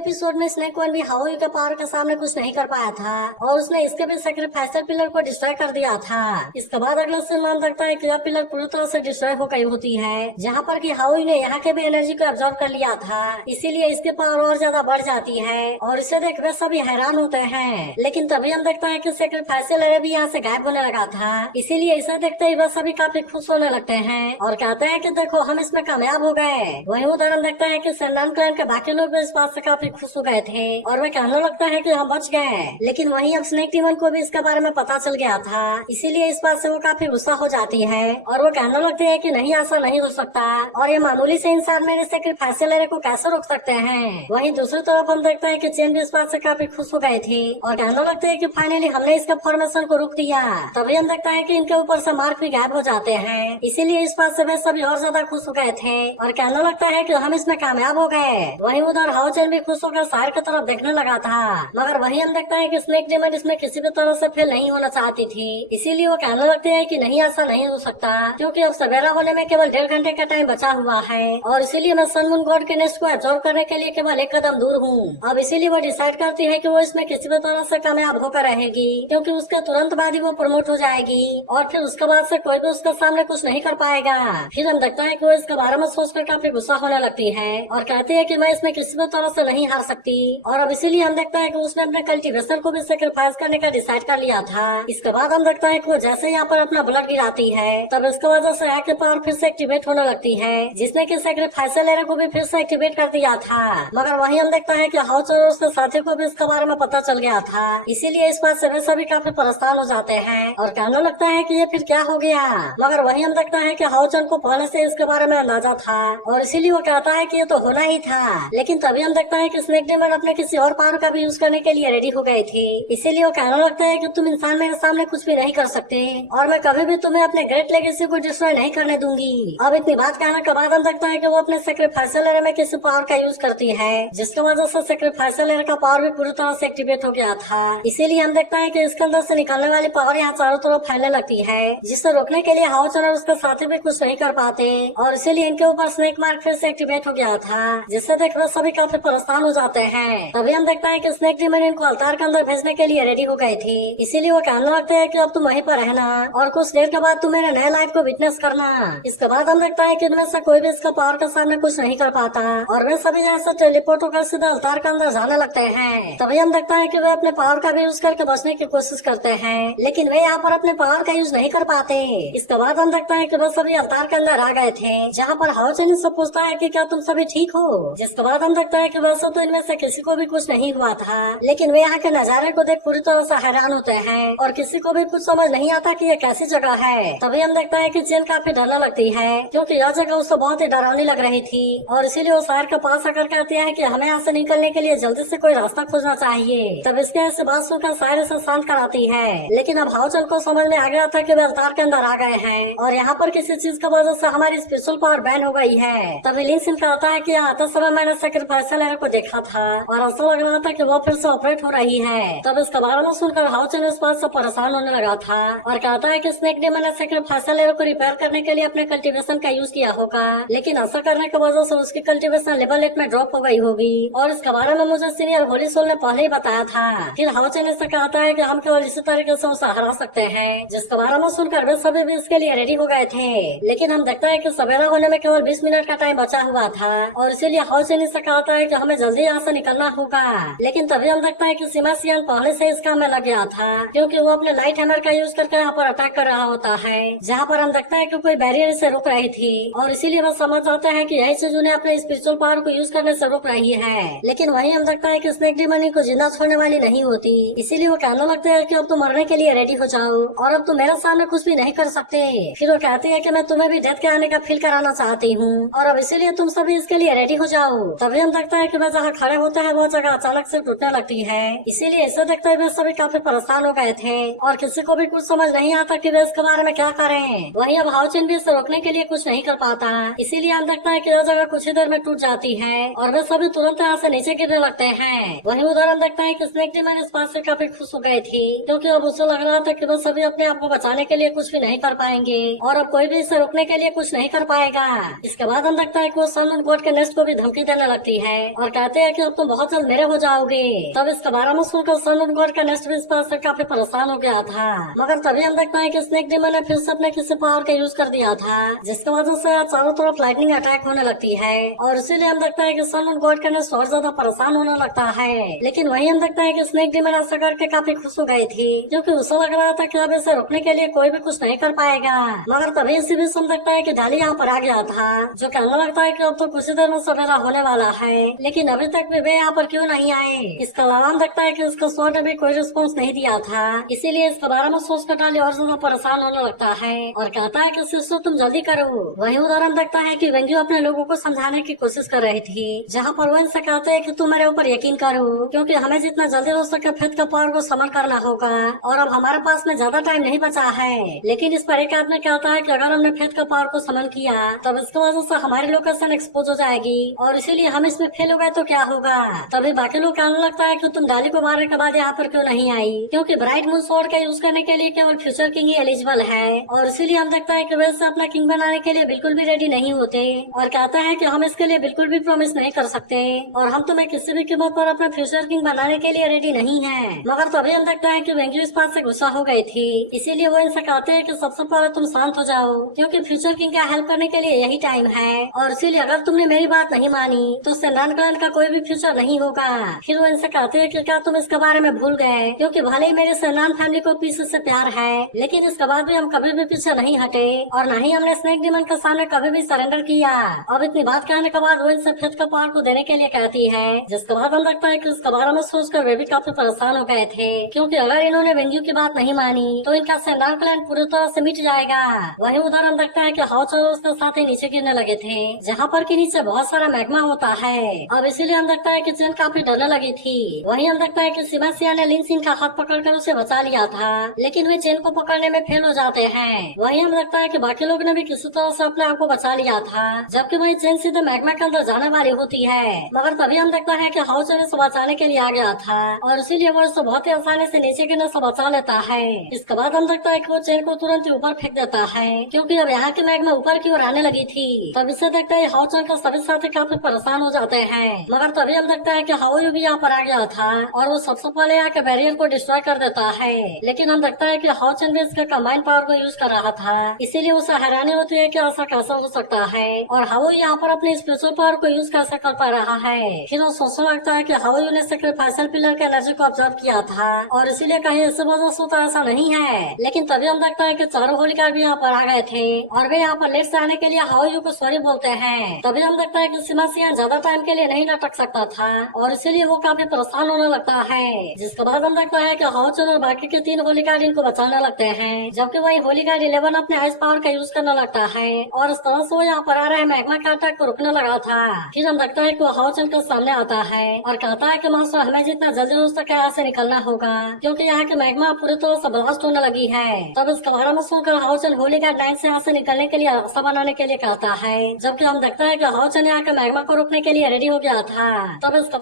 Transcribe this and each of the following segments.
Episode में snake one भी हाउई के पावर के सामने कुछ नहीं कर पाया था और उसने इसके भी सैक्रिफाइसर पिलर को डिस्ट्रॉय कर दिया था। इसके बाद अगला सीन मान सकता है कि यह पिलर पूरी तरह से डिस्ट्रॉय हो गई होती है, जहाँ पर कि हाउई ने यहाँ के भी एनर्जी को एब्जॉर्ब कर लिया था, इसीलिए इसकी पावर और ज्यादा बढ़ जाती है और इसे देख वे सभी हैरान होते हैं। लेकिन तभी हम देखता है कि सैक्रिफाइसर भी यहाँ से गायब होने लगा था, इसीलिए इसे देखते ही वह सभी काफी खुश होने लगते हैं और कहते हैं कि देखो हम इसमें कामयाब हो गए। वहीं उधर हम देखता है कि सन्नान क्लैन के बाकी लोग भी इस बात से काफी खुश हो गए थे और वे कहने लगता है कि हम बच गए। लेकिन वहीं अब स्नेक टीमन को भी इसके बारे में पता चल गया था, इसीलिए इस बात से वो काफी गुस्सा हो जाती है और वो कहने लगती है कि नहीं ऐसा नहीं हो सकता और ये मामूली से इंसान मेरे सैक्रिफाइसर को कैसे रोक सकते हैं। वहीं दूसरी तरफ हम देखते हैं कि चेन भी इस बात से काफी खुश हो गए थे और कहने लगते हैं कि फाइनली हमने इसका फॉर्मेशन को रोक दिया। तभी हम देखता है कि इनके ऊपर से मार्क भी गायब हो जाते हैं, इसीलिए इस बात से वे सभी और ज्यादा खुश हो गए थे और कहने लगता है कि हम इसमें कामयाब हो गए। वहीं उधर हाउ चेन भी खुश होकर शहर की तरफ देखने लगा था, मगर वहीं हम देखता है कि स्नेक डेमन इसमें किसी भी तरह से फेल नहीं होना चाहती थी, इसीलिए वो कहने लगते हैं कि नहीं ऐसा नहीं हो सकता क्योंकि अब सवेरा होने में केवल 1.5 घंटे का टाइम बचा हुआ है और इसीलिए मैं सन मून गॉड के नेस्ट को एब्जॉर्ब करने के लिए केवल 1 कदम दूर हूँ। अब इसीलिए वो डिसाइड करती है कि वो इसमें किसी भी तरह से कामयाब होकर रहेगी क्योंकि उसके तुरंत बाद ही वो प्रमोट हो जाएगी और फिर उसके बाद से कोई भी उसके सामने कुछ नहीं कर पाएगा। फिर हम देखता है कि वो इसके बारे में सोचकर काफी गुस्सा होने लगती है और कहती है कि मैं इसमें किसी भी तरह से नहीं हार सकती और अब इसीलिए हम देखता है कि उसने अपने कल्टीवेशन को भी सेक्रीफाइस करने का डिसाइड कर लिया था। इसके बाद हम देखता है कि वो जैसे यहाँ पर अपना ब्लड गिराती है तब इसके वजह से आग की पावर फिर से एक्टिवेट होने लगती है, जिसने की सेक्रीफाइसर लेने को भी फिर से एक्टिवेट कर दिया था। मगर वही हम देखता है कि हाउस और उसके साथी को भी इसके बारे में पता चल गया था, इसीलिए इस बात से वे सभी काफी परेशान हो जाते हैं और कहने लगता है कि ये फिर क्या हो गया। मगर वही हम देखता है कि हाउचन को पहले से इसके बारे में अंदाजा था और इसीलिए वो कहता है कि ये तो होना ही था। लेकिन तभी हम देखता है कि स्नेक डेमन अपने किसी और पावर का भी यूज करने के लिए रेडी हो गए थे, इसीलिए वो कहने लगता है कि तुम इंसान मेरे सामने कुछ भी नहीं कर सकते और मैं कभी भी तुम्हें अपने ग्रेट लेगेसी को डिस्ट्रॉय नहीं करने दूंगी। अब इतनी बात कहने के बाद हम देखता है कि वो अपने सैक्रिफाइसर लेयर में किसी पावर का यूज करती है, जिसकी वजह से सैक्रिफाइसर लेयर का पावर भी पूरी तरह से एक्टिवेट हो गया था। इसीलिए हम देखता है कि इसके अंदर से निकलने वाली पावर यहाँ चारों तरफ फैलने लगती है, जिसे रोकने के लिए हाउचन और उसके साथी भी कुछ नहीं कर पाते और इसीलिए इनके ऊपर स्नेक मार्क फिर से एक्टिवेट हो गया था, जिससे देखकर सभी काफी परेशान हो जाते हैं। तभी हम देखता है कि स्नेक डेमन इनको अवतार के अंदर भेजने के लिए रेडी हो गए थे, इसीलिए वो कहने लगते हैं कि अब तुम वहीं पर रहना और कुछ देर के बाद तुम मेरे नए लाइफ को विटनेस करना। इसके बाद हम देखता है कि इनमें से कोई भी इसका पावर के सामने कुछ नहीं कर पाता और वे सभी यहाँ से टेलीपोर्ट होकर सीधा अवतार के अंदर जाने लगते हैं। तभी हम देखता है कि वे अपने पावर का भी यूज करके बचने की कोशिश करते हैं, लेकिन वे यहाँ पर अपने पावर का यूज नहीं कर पाते। इसके बाद हम देखता है कि वे सभी अवतार के अंदर आ गए थे, जहाँ पर हाउचन से पूछता है कि क्या तुम सभी ठीक हो। जिसके बाद हम देखता है कि वैसे तो इनमें से किसी को भी कुछ नहीं हुआ था, लेकिन वे यहाँ के नजारे को देख पूरी तरह से हैरान होते हैं और किसी को भी कुछ समझ नहीं आता कि ये कैसी जगह है। तभी हम देखता है कि चेन काफी डरने लगती है क्योंकि यह जगह उसको बहुत ही डरावनी लग रही थी और इसीलिए वो शहर के पास आकर कहती है कि हमें यहाँ से निकलने के लिए जल्दी से कोई रास्ता खोजना चाहिए। तब इसके ऐसे बात सुनकर शायर इसे शांत कराती है, लेकिन अब हाउचन को समझ में आ गया था कि वे अवतार के अंदर आ गए हैं और यहाँ पर किसी चीज की वजह से हमारी स्पेशल पावर बैन हो गई है। तभी लिंक्सन कहता है कि आते समय मैंने सैक्रिफाइसर लेयर को देखा था और ऐसा लग रहा था कि वो फिर से ऑपरेट हो रही है। तब इसके बारे में सुनकर हाउचन इस बात से परेशान होने लगा था और कहता है कि स्नेक डेमन ने सैक्रिफाइसर लेयर को रिपेयर करने के लिए अपने कल्टीवेशन का यूज किया होगा, लेकिन ऐसा करने की वजह से उसकी कल्टीवेशन लेवल 8 में ड्रॉप हो गई होगी और इसके बारे में मुझे सीनियर होली सोल ने पहले ही बताया था। फिर हाउचन इससे कहता है कि हम केवल इसी तरीके से उसे हरा सकते हैं, जिसके बारे में सुनकर वे सभी भी इसके लिए रेडी हो गए थे। लेकिन हम देखता है कि सवेरा होने में केवल 20 मिनट का टाइम बचा हुआ था और इसीलिए हाउचन इससे कहता है कि हमें जल्दी यहाँ से निकलना होगा। लेकिन तभी हम देखता है कि सिमासियन पहले से इस काम में लग गया था क्योंकि वो अपने लाइट हैमर का यूज करके यहाँ पर अटैक कर रहा होता है, जहाँ पर हम देखता है कि कोई बैरियर से रोक रही थी और इसीलिए वो समझ जाते हैं कि यही चीज उन्हें अपने स्पिरिचुअल पावर को यूज करने से रोक रही है। लेकिन वहीं हम देखता है कि स्नेक डेमन को जिंदा छोड़ने वाली नहीं होती, इसीलिए वो कहने लगते हैं कि अब तुम मरने के लिए रेडी हो जाओ और अब तुम मेरे सामने कुछ भी नहीं कर सकते। फिर वो कहती है कि मैं तुम्हें भी डेथ के आने का फील कराना चाहती हूँ और अब इसीलिए तुम सभी इसके लिए रेडी हो जाओ। तभी हम देखता है कि वह जहाँ खड़े होते हैं वो जगह अचानक से टूटने लगती है, इसीलिए इसे देखते हुए सभी काफी परेशान हो गए थे और किसी को भी कुछ समझ नहीं आता कि वे इसके बारे में क्या करें। वहीं अब हाउचन भी इसे रोकने के लिए कुछ नहीं कर पाता, इसीलिए हम देखता है कि यह जगह कुछ ही देर में टूट जाती है और वे सभी तुरंत यहाँ से नीचे गिरने लगते हैं। वहीं उधर हम देखता है कि स्नेक डेमन इस बात से काफी खुश हो गए थे क्योंकि अब उसे लग रहा था कि वो सभी अपने आप को बचाने के लिए कुछ भी नहीं कर पाएंगे और अब कोई भी इसे रोकने के लिए कुछ नहीं कर पाएगा। इसके बाद हम देखता है कि वो सन मून गॉड के नेस्ट को भी धमकी देने लगती है और कहती कहते हैं कि अब तुम बहुत जल्द मेरे हो जाओगे। तब इसका बारे में सुनकर सन ऑफ गॉड का नेक्स्ट भी इस बात से काफी परेशान हो गया था। मगर तभी हम देखते हैं कि स्नेक डीमन ने फिर से अपने किसी पावर का यूज कर दिया था, जिसकी वजह से चारों तरफ लाइटनिंग अटैक होने लगती है। और इसीलिए हम देखते हैं कि सन ऑफ गॉड का नेक्स्ट और ज्यादा परेशान होने लगता है। लेकिन वही हम देखते हैं कि स्नेक डीमन ऐसा करके काफी खुश हो गई थी, क्योंकि उसे लग रहा था कि अब इसे रोकने के लिए कोई भी कुछ नहीं कर पाएगा। मगर तभी इसी बीच हम देखता है कि डाली यहाँ पर आ गया था, जो कहने लगता है कि अब तो कुछ ही देर में सवेरा होने वाला है, लेकिन अभी तक भी वे यहाँ पर क्यों नहीं आए। इसका अलावा हम देखता है कि इसका स्वॉर्ड ने भी कोई रिस्पॉन्स नहीं दिया था, इसीलिए इसके बारे में सोचकर डाली और ज्यादा परेशान होने लगता है और कहता है कि सिस्टर तुम जल्दी करो। वही उदाहरण देखता है कि वेंग्यू अपने लोगों को समझाने की कोशिश कर रही थी, जहाँ पर वो इनसे कहते हैं कि तुम मेरे ऊपर यकीन करो, क्योंकि हमें जितना जल्दी हो सके फेथ का पावर को समन करना होगा और अब हमारे पास में ज्यादा टाइम नहीं बचा है। लेकिन इस पर एक आदमी कहता है कि अगर हमने फेथ का पावर को समन किया तब इसकी वजह से हमारी लोकेशन एक्सपोज हो जाएगी और इसीलिए हम इसमें फेल हो गए तो क्या होगा। तभी बाकी लोग कहने लगता है कि तुम डाली को मारने के बाद यहाँ पर क्यों नहीं आई, क्योंकि ब्राइट मून स्वॉर्ड का यूज करने के लिए केवल फ्यूचर किंग ही एलिजिबल है और इसीलिए हम देखता है कि वे इसे अपना किंग बनाने के लिए बिल्कुल भी रेडी नहीं होते और कहता है कि हम इसके लिए बिल्कुल भी प्रॉमिस नहीं कर सकते और हम तुम्हें किसी भी कीमत पर अपना फ्यूचर किंग बनाने के लिए रेडी नहीं है। मगर तभी हम देखता है कि वेंग्यू इस बात से गुस्सा हो गई थी, इसीलिए वो इनसे कहते हैं कि सबसे पहले तुम शांत हो जाओ, क्योंकि फ्यूचर किंग का हेल्प करने के लिए यही टाइम है और इसीलिए अगर तुमने मेरी बात नहीं मानी तो सेनान क्लैन का कोई भी फ्यूचर नहीं होगा। फिर वो इनसे कहते हैं कि क्या तुम इसके बारे में भूल गए, क्योंकि भले ही मेरे सेनान फैमिली को पीछे से प्यार है, लेकिन इसके बाद भी हम कभी भी पीछे नहीं हटे और न ही हमने स्नेक डीमन के सामने कभी भी सरेंडर किया। अब इतनी बात कहने के बाद वो इनसे फेथ का पावर को देने के लिए कहती है, जिसके बाद हम लगता है कि इसके बारे में सोचकर वे भी काफी परेशान हो गए थे, क्योंकि अगर इन्होंने वेंग्यू की बात नहीं मानी तो इनका सेनान क्लैन पूरी तरह से मिट जाएगा। वही उदाहरण देखता है कि हाउस और उसके साथ ही नीचे गिरने लगे थे, जहाँ पर कि नीचे बहुत सारा मैग्मा होता है। अब इसीलिए हम देखता है कि चेन काफी डरने लगी थी। वही हम देखता है कि सिमासिया ने लिन सिंह का हाथ पकड़कर उसे बचा लिया था, लेकिन वे चेन को पकड़ने में फेल हो जाते हैं। वही हम देखता है कि बाकी लोग ने भी किसी तरह से अपने आप को बचा लिया था, जबकि वही चेन सीधे मैग्मा के अंदर जाने वाली होती है। मगर तभी हम देखता है कि हाउस उसे बचाने के लिए आ गया था और इसीलिए वो उसे बहुत ही आसानी से नीचे गिरने से बचा लेता है। इसके बाद हम देखता है कि वो चेन को तुरंत ही ऊपर फेंक देता है, क्योंकि अब यहाँ की मैग्मा ऊपर की ओर आने लगी थी। तब इसे देखते है हाउचन का सभी साथी काफी परेशान हो जाते हैं। मगर तभी हम देखता है कि हाओयू भी यहाँ पर आ गया था और वो सबसे पहले यहाँ के बैरियर को डिस्ट्रॉय कर देता है। लेकिन हम देखता है कि हाउचन भी इसके कंबाइंड पावर को यूज कर रहा था, इसीलिए उसे हैरानी होती है कि ऐसा कैसा हो सकता है और हाओयू यहाँ पर अपनी स्पेशल पावर को यूज कैसे कर पा रहा है। फिर वो सोचने लगता है कि हाओयू ने सैक्रिफाइसल पिलर के एनर्जी को ऑब्जर्व किया था और इसीलिए कहीं इस वजह से तो ऐसा नहीं है। लेकिन तभी हम देखता है कि चारों होलिका भी यहाँ पर आ गए थे और वे यहाँ पर लेट से आने के लिए हाओयू को सॉरी बोलते हैं। तभी हम देखता है कि सिमासिया ज्यादा टाइम के लिए नहीं लटक सकता था और इसीलिए वो काफी परेशान होने लगता है। जिसके बाद हम देखता है कि हाउचन और बाकी के 3 होली गार्ड इनको बचाने लगते हैं, जबकि वही होली गार्ड 11 अपने आइस पावर का यूज करने लगता है और इस तरह से वो यहाँ पर आ रहे मैग्मा के अटैक को रुकने लगा था। फिर हम देखता है कि वो हाउचन के सामने आता है और कहता है कि मास्टर हमें जितना जल्दी हो सके यहाँ से निकलना होगा, क्योंकि यहाँ की मैग्मा पूरी तरह से ब्लास्ट होने लगी है। तब इसके बारे में सुनकर हाउचन होली गार्ड 9 से यहाँ से निकलने के लिए रास्ता बनाने के लिए कहता है, जबकि हम देखता है कि हाउचन यहाँ के मैग्मा को रोकने के लिए रेडी हो गया था। तब इसका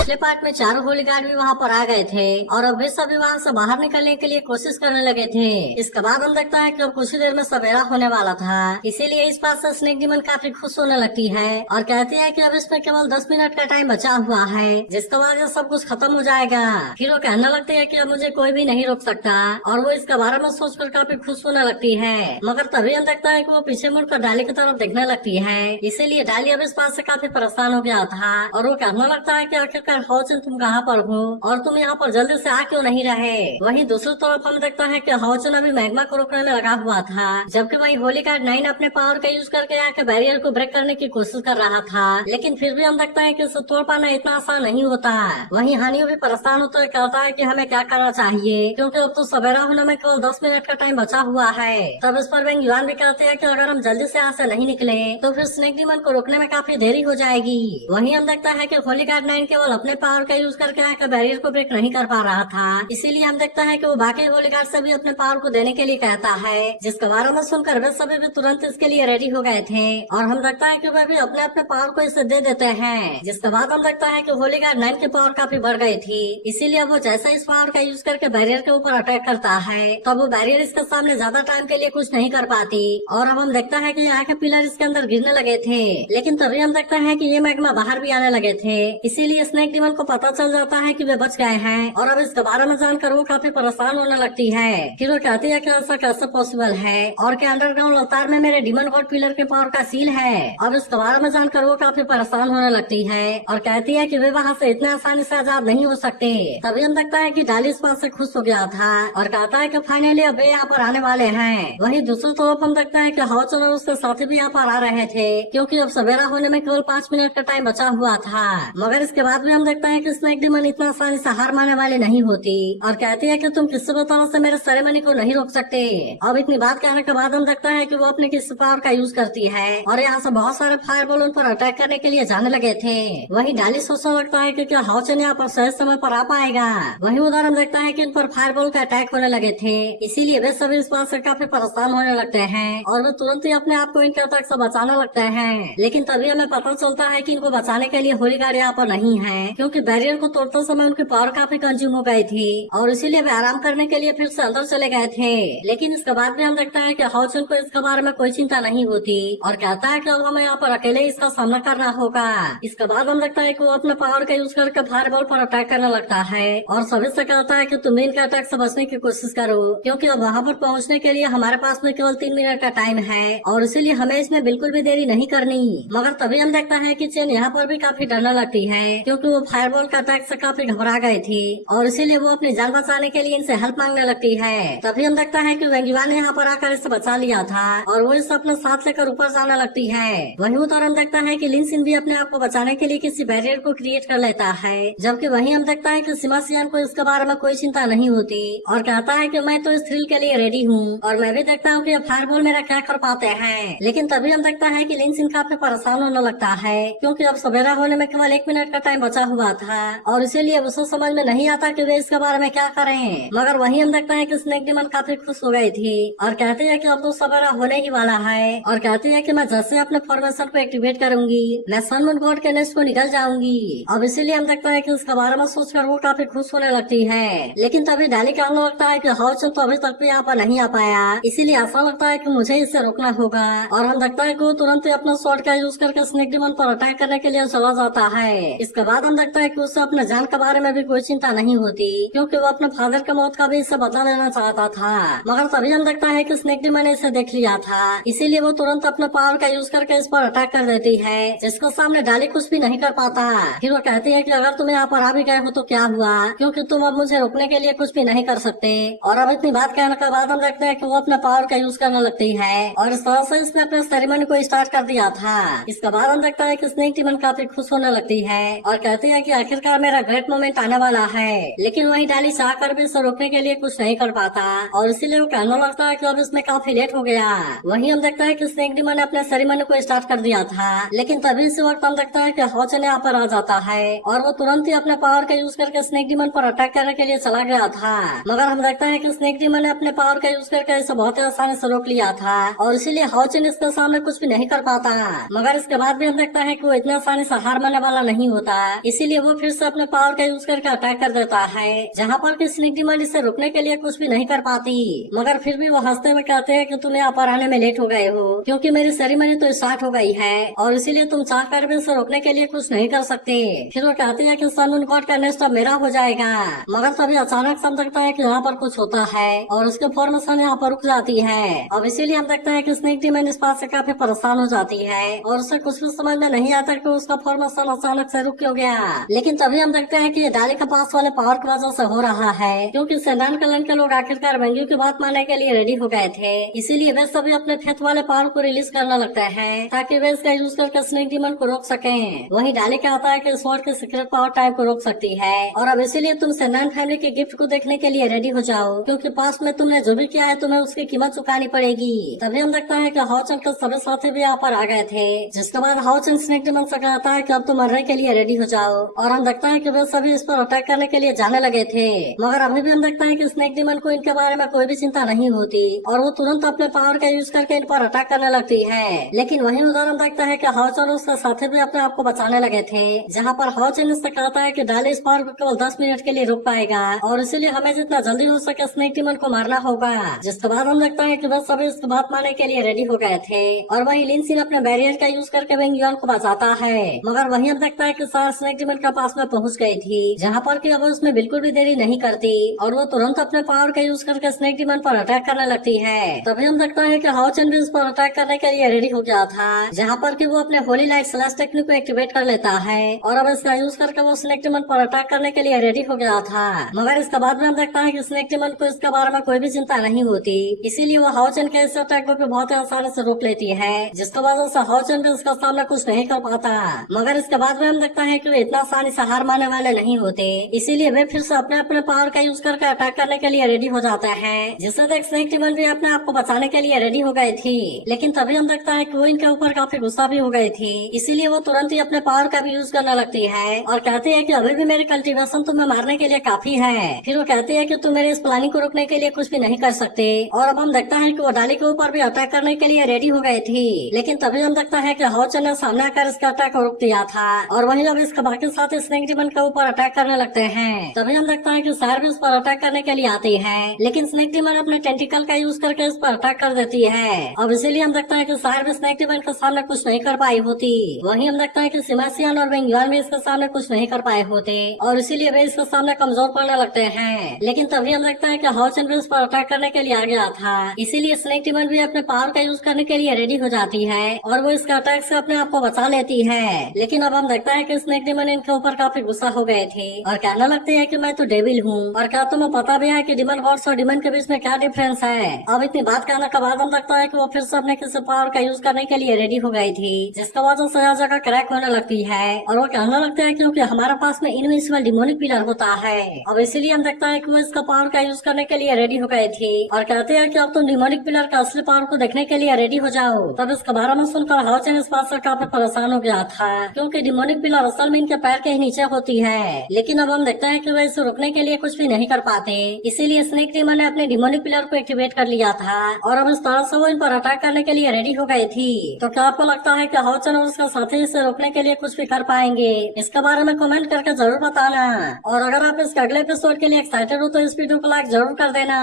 पिछले पार्ट में चारों होली गार्ड भी वहाँ पर आ गए थे और अब वे सभी वहाँ से बाहर निकलने के लिए कोशिश करने लगे थे। इसके बाद हम देखता है कि अब कुछ ही देर में सवेरा होने वाला था, इसीलिए इस बात से स्नेक डीमन काफी खुश होने लगती है और कहती है कि अब इसमें केवल 10 मिनट का टाइम बचा हुआ है, जिसके बाद ये सब कुछ खत्म हो जाएगा। फिर वो कहने लगती है कि अब मुझे कोई भी नहीं रोक सकता और वो इसके बारे में सोचकर काफी खुश होने लगती है। मगर तभी हम देखता है कि वो पीछे मुड़कर डाली की तरफ देखने लगती है, इसीलिए डाली अब इस बात से काफी परेशान हो गया था और वो कहने लगता है कि आखिरकार हाउचन तुम कहाँ पर हो और तुम यहाँ पर जल्दी से आ क्यों नहीं रहे। वहीं दूसरी तरफ हम देखता है कि हाउचन अभी मैग्मा को रोकने में लगा हुआ था, जबकि वही होली गार्ड 9 अपने पावर का यूज करके यहाँ के बैरियर को ब्रेक करने की कोशिश कर रहा था, लेकिन फिर भी हम देखता है कि इसे तोड़ पाना इतना आसान नहीं होता। वहीं हानियो भी परेशान होता है, कहता है कि हमें क्या करना चाहिए, क्योंकि अब तो सवेरा होने में केवल 10 मिनट का टाइम बचा हुआ है। तब इस पर वेंग युआन भी कहते हैं कि अगर हम जल्दी से यहाँ से नहीं निकले तो फिर स्नेक डीमन को रोकने में काफी देरी हो जाएगी। वहीं हम देखता है कि होली गार्ड 9 केवल अपने पावर का यूज करके आकर बैरियर को ब्रेक नहीं कर पा रहा था। इसीलिए हम देखता है कि वो बाकी होलीगार्ड से भी अपने पावर को देने के लिए कहता है, जिसके बारे में सुनकर वे सभी भी तुरंत इसके लिए रेडी हो गए थे और हम देखता है कि वे भी अपने अपने पावर को इसे दे देते हैं। जिसके बाद हम देखता है कि होलीगार्ड 9 की पावर काफी बढ़ गई थी। इसीलिए वो जैसा इस पावर का यूज करके बैरियर के ऊपर अटैक करता है तब वो बैरियर इसके सामने ज्यादा टाइम के लिए कुछ नहीं कर पाती और अब हम देखता है कि यहाँ के पिलर इसके अंदर गिरने लगे थे। लेकिन तभी हम देखता है कि ये मैग्मा बाहर भी आने लगे थे। इसीलिए स्नेक डीमन को पता चल जाता है कि वे बच गए हैं और अब इसके बारे में जानकर वो काफी परेशान होने लगती है। फिर वो कहती है कि ऐसा कैसे पॉसिबल है और क्या अंडरग्राउंड अवतार में मेरे डीमन गॉड पिलर के पावर का सील है। अब इसके बारे में जानकर वो काफी परेशान होने लगती है और कहती है कि वे वहाँ से इतने आसानी से आजाद नहीं हो सकते। तभी हम देखता है कि डाली इस बात से खुश हो गया था और कहता है कि फाइनली अब यहाँ पर आने वाले हैं। वहीं दूसरी तरफ हम देखता है कि हाउचन और उसके साथी भी यहाँ पर आ रहे थे क्योंकि अब सवेरा होने में केवल 5 मिनट का टाइम बचा हुआ था। मगर इसके बाद भी हम देखता है कि स्नेक डीमन इतना आसानी से हार मानने वाले नहीं होती और कहती है कि तुम किसी भी तरह से मेरे सेरेमनी को नहीं रोक सकते। अब इतनी बात कहने के बाद हम देखता है कि वो अपने किसी पावर का यूज करती है और यहाँ से बहुत सारे फायरबॉल उन पर अटैक करने के लिए जाने लगे थे। वहीं डाली सोचने लगता है कि क्या हाउचन यहाँ पर सही समय पर आ पाएगा। वहीं उधर हम देखता है कि इन पर फायरबॉल का अटैक होने लगे थे। इसीलिए वे सभी इस बात से काफी परेशान होने लगते हैं और वे तुरंत ही अपने आप को इनके अटैक से बचाने लगते हैं। लेकिन तभी हमें पता चलता है कि इनको बचाने के लिए होलीगार्ड यहाँ पर नहीं है क्योंकि बैरियर को तोड़ते समय उनकी पावर काफी कंज्यूम हो गई थी और इसीलिए वे आराम करने के लिए फिर से अंदर चले गए थे। लेकिन इसके बाद भी हम देखता है कि हाउचन को इसके बारे में कोई चिंता नहीं होती और कहता है कि अब हमें यहाँ पर अकेले इसका सामना करना होगा। इसके बाद हम देखता है कि वो अपने पावर का यूज करके फायरबॉल पर अटैक करने लगता है और सभी से कहता है कि तुम इनके अटैक से बचने की कोशिश करो क्योंकि अब वहाँ पर पहुँचने के लिए हमारे पास में केवल 3 मिनट का टाइम है और इसीलिए हमें इसमें बिल्कुल भी देरी नहीं करनी। मगर तभी हम देखता है कि चेन यहाँ पर भी काफी डरने लगती है क्योंकि वो फायरबॉल का अटैक से काफी घबरा गई थी और इसीलिए वो अपनी जान बचाने के लिए इनसे हेल्प मांगने लगती है। तभी हम देखता है कि वेंगिवा ने यहाँ पर आकर इसे बचा लिया था और वो इसे अपने साथ लेकर ऊपर जाने लगती है। वहीं उधर हम देखता है कि लिनसिन भी अपने आप को बचाने के लिए किसी बैरियर को क्रिएट कर लेता है जबकि वहीं हम देखता है कि सिमासियान को इसके बारे में कोई चिंता नहीं होती और कहता है कि मैं तो इस थ्रिल के लिए रेडी हूँ और मैं भी देखता हूँ कि फायरबॉल मेरा क्या कर पाते हैं। लेकिन तभी हम देखता है कि लिनसिन काफी परेशान होने लगता है क्योंकि अब सवेरा होने में केवल 1 मिनट का टाइम बचा हुआ था और इसीलिए उसे समझ में नहीं आता कि वे इसके बारे में क्या करें। मगर वहीं हम देखते हैं कि स्नेक डीमन काफी खुश हो गई थी और कहती है कि अब तो सवेरा होने ही वाला है और कहती है कि मैं जैसे अपने फॉर्मेशन को एक्टिवेट करूंगी मैं सन मून गॉड के नेस्ट को निकल जाऊंगी। अब इसीलिए हम देखते हैं कि उसके बारे में सोचकर वो काफी खुश होने लगती है। लेकिन तभी डाली कहने लगता है कि हाउचन तो अभी तक भी यहाँ पर नहीं आ पाया इसीलिए ऐसा लगता है कि मुझे इसे रोकना होगा और हम देखता है कि वो तुरंत ही अपना स्वॉर्ड का यूज करके स्नेक डीमन पर अटैक करने के लिए चला जाता है। इसके बाद हम देखता है कि उसे अपने जान के बारे में भी कोई चिंता नहीं होती क्योंकि वो अपने फादर के मौत का भी इससे बदला लेना चाहता था। मगर तभी हम देखता है कि स्नेक डीमन ने इसे देख लिया था इसीलिए वो तुरंत अपने पावर का यूज करके इस पर अटैक कर देती है जिसके सामने डाली कुछ भी नहीं कर पाता। फिर वो कहती है कि अगर तुम यहाँ पर आ भी गए हो तो क्या हुआ क्योंकि तुम अब मुझे रोकने के लिए कुछ भी नहीं कर सकते। और अब इतनी बात कहने के बाद हम देखते हैं कि वो अपने पावर का यूज करने लगती है और इस तरह से इसने अपने सेरेमनी को स्टार्ट कर दिया था। इसके बाद हम देखता है कि स्नेक डीमन काफी खुश होने लगती है और कहती है कि आखिरकार मेरा ग्रेट मोमेंट आने वाला है। लेकिन वहीं डाली चाहकर भी इसे रोकने के लिए कुछ नहीं कर पाता और इसीलिए वो कहने लगता है कि अब इसमें काफी लेट हो गया। वहीं हम देखता है कि स्नेक डीमन ने अपने सेरेमनी को स्टार्ट कर दिया था लेकिन तभी इसी वक्त हम देखता है कि हाउचन यहाँ पर आ जाता है और वो तुरंत ही अपने पावर का यूज करके स्नेक डीमन पर अटैक करने के लिए चला गया था। मगर हम देखता है कि स्नेक डीमन ने अपने पावर का यूज करके इसे बहुत ही आसानी से रोक लिया था और इसीलिए हाउचन इसके सामने कुछ भी नहीं कर पाता। मगर इसके बाद भी हम देखता है कि वो इतना आसानी से हार मानने वाला नहीं होता इसीलिए वो फिर से अपने पावर का यूज करके अटैक कर देता है जहाँ पर कि स्नेक डीमन इसे रोकने के लिए कुछ भी नहीं कर पाती। मगर फिर भी वो हंसते हुए कहते हैं कि तुम यहाँ पर आने में लेट हो गए हो क्योंकि मेरी सेरेमनी तो स्टार्ट हो गई है और इसीलिए तुम चाह कर भी इसे रोकने के लिए कुछ नहीं कर सकते। फिर वो कहते हैं कि सन मून गॉड का नेस्ट अब मेरा हो जाएगा। मगर तभी अचानक से हम देखता है कि यहाँ पर कुछ होता है और उसके फॉर्मेशन यहाँ पर रुक जाती है। अब इसीलिए हम देखते हैं कि स्नेक डीमन इस बात से काफी परेशान हो जाती है और उसे कुछ भी समझ में नहीं आता कि उसका फॉर्मेशन अचानक से रुक क्यों गया। लेकिन तभी हम देखते हैं कि ये डाली के पास वाले पावर की वजह से हो रहा है क्योंकि सेंडान कलन के लोग आखिरकार वेंग्यू की बात मानने के लिए रेडी हो गए थे इसीलिए वे सभी अपने फेथ वाले पावर को रिलीज करने लगते हैं ताकि वे इसका यूज करके स्नेक डीमन को रोक सके। वही डाली कहता है कि स्वॉर्ड के सीक्रेट पावर टाइम को रोक सकती है और अब इसीलिए तुम सेंडान फैमिली के गिफ्ट को देखने के लिए रेडी हो जाओ क्योंकि पास में तुमने जो भी किया है तुम्हें उसकी कीमत चुकानी पड़ेगी। तभी हम देखते हैं कि हाउचन के सभी साथी भी यहाँ पर आ गए थे जिसके बाद हाउचन स्नेक डीमन से कहता है कि अब तुम मरने के लिए रेडी हो जाओ जाओ। और हम देखते हैं कि वे सभी इस पर अटैक करने के लिए जाने लगे थे, मगर अभी भी हम देखते हैं कि स्नेक डिमन को इनके बारे में कोई भी चिंता नहीं होती और वो तुरंत अपने पावर का यूज करके इन पर अटैक करने लगती है। लेकिन वहीं उधर हम देखते हैं कि हाउच और उसके साथी भी अपने आप को बचाने लगे थे, जहाँ पर हाउच इससे कहता है कि डाली इस पावर को केवल 10 मिनट के लिए रुक पाएगा और इसीलिए हमें जितना जल्दी हो सके स्नेक डिमन को मारना होगा। जिसके बाद हम देखते हैं कि वे सभी इसकी बात मानने के लिए रेडी हो गए थे और वहीं लिनसिन अपने बैरियर का यूज करके विंग यूआन को बचाता है, मगर वहीं हम देखता है कि सार स्नेक डिमन के पास में पहुंच गई थी, जहाँ पर कि अब उसमें बिल्कुल भी देरी नहीं करती और वो तुरंत अपने पावर का यूज करके स्नेक डिमन पर अटैक करने लगती है। तभी हम देखता है कि हाउचन भी उस पर अटैक करने के लिए रेडी हो गया था, जहाँ पर कि वो अपने होली लाइट स्लैश टेक्निक को एक्टिवेट कर लेता है और अब इसका यूज करके वो स्नेक डिमन पर अटैक करने के लिए रेडी हो गया था। मगर इसके बाद में हम देखता है कि स्नेक डिमन को इसके बारे में कोई भी चिंता नहीं होती, इसीलिए वो हाउचन के इस अटैक को बहुत आसानी से रोक लेती है, जिसकी वजह से हाउचन भी उसका सामना कुछ नहीं कर पाता। मगर इसके बाद में हम देखता है कि वे इतना आसानी से हार मानने वाले नहीं होते, इसीलिए वे फिर से अपने अपने पावर का यूज करके अटैक करने के लिए रेडी हो जाते हैं, जिससे देख स्नेक डिमन भी अपने आप को बचाने के लिए रेडी हो गई थी। लेकिन तभी हम देखता है कि वो इनके ऊपर काफी गुस्सा भी हो गई थी, इसीलिए वो तुरंत ही अपने पावर का भी यूज करने लगती है और कहती है कि अभी भी मेरी कल्टीवेशन तुम्हें मारने के लिए काफी है। फिर वो कहती है कि तुम मेरे इस प्लानिंग को रोकने के लिए कुछ भी नहीं कर सकते और अब हम देखता है कि वो डाली के ऊपर भी अटैक करने के लिए रेडी हो गई थी। लेकिन तभी हम देखता है कि हाउचन ने सामने आकर इसका अटैक को रोक दिया था और वहीं अब इसके बाकी साथी स्नेक डिमन के ऊपर अटैक करने लगते हैं। तभी हम देखता है कि सार भी इस पर अटैक करने के लिए आती है, लेकिन स्नेक डिमन अपने टेंटिकल का यूज करके इस पर अटैक कर देती है। अब इसीलिए हम देखते हैं कि सार भी स्नेक डिमन के सामने कुछ नहीं कर पाई होती। वहीं हम देखते हैं कि सिमासियन और विंग यूआन भी इसके सामने कुछ नहीं कर पाए होते और इसीलिए वे इसके सामने कमजोर पड़ने लगते हैं। लेकिन तभी हम देखते हैं कि हाउचन भी इस पर अटैक करने के लिए आ गया था, इसीलिए स्नेक डिमन भी अपने पावर का यूज करने के लिए रेडी हो जाती है और वो इसके अटैक से अपने आप को बचा लेती है। लेकिन अब हम देखते हैं कि स्नेक डिमन इनके ऊपर काफी गुस्सा हो गए थे और कहने लगते हैं कि मैं तो डेविल हूँ और क्या तुम्हें पता भी है कि डिमन गॉड्स और डिमन के बीच में क्या डिफरेंस है। अब इतनी बात कहने के बाद हम देखता है कि वो फिर से अपने किसी पावर का यूज करने के लिए रेडी हो गई थी, जिसका वजह से हर जगह क्रैक होने लगती है और वो कहने लगते हैं क्योंकि हमारे पास में इनविजिबल डिमोनिक पिलर होता है। अब इसीलिए हम देखता है कि वो इसका पावर का यूज करने के लिए रेडी हो गए थे और कहते हैं कि अब तुम डिमोनिक पिलर का असली पावर को देखने के लिए रेडी हो जाओ। तब इसके बारे में सुनकर हाउचन इस बात से काफी परेशान हो गया था, क्योंकि डिमोनिक पिलर असल में इनके पैर के ही नीचे होती है। लेकिन अब हम देखते हैं कि वे इसे रोकने के लिए कुछ भी नहीं कर पाते, इसीलिए स्नेक डिमन ने अपने डिमोनिक पिलर को एक्टिवेट कर लिया था और अब इस तरह से वो इन पर अटैक करने के लिए रेडी हो गई थी। तो क्या आपको लगता है कि हाउचन और उसका साथी इसे रोकने के लिए कुछ भी कर पाएंगे? इसके बारे में कमेंट करके जरूर बताना और अगर आप इसके अगले एपिसोड के लिए एक्साइटेड हो तो इस वीडियो को लाइक जरूर कर देना।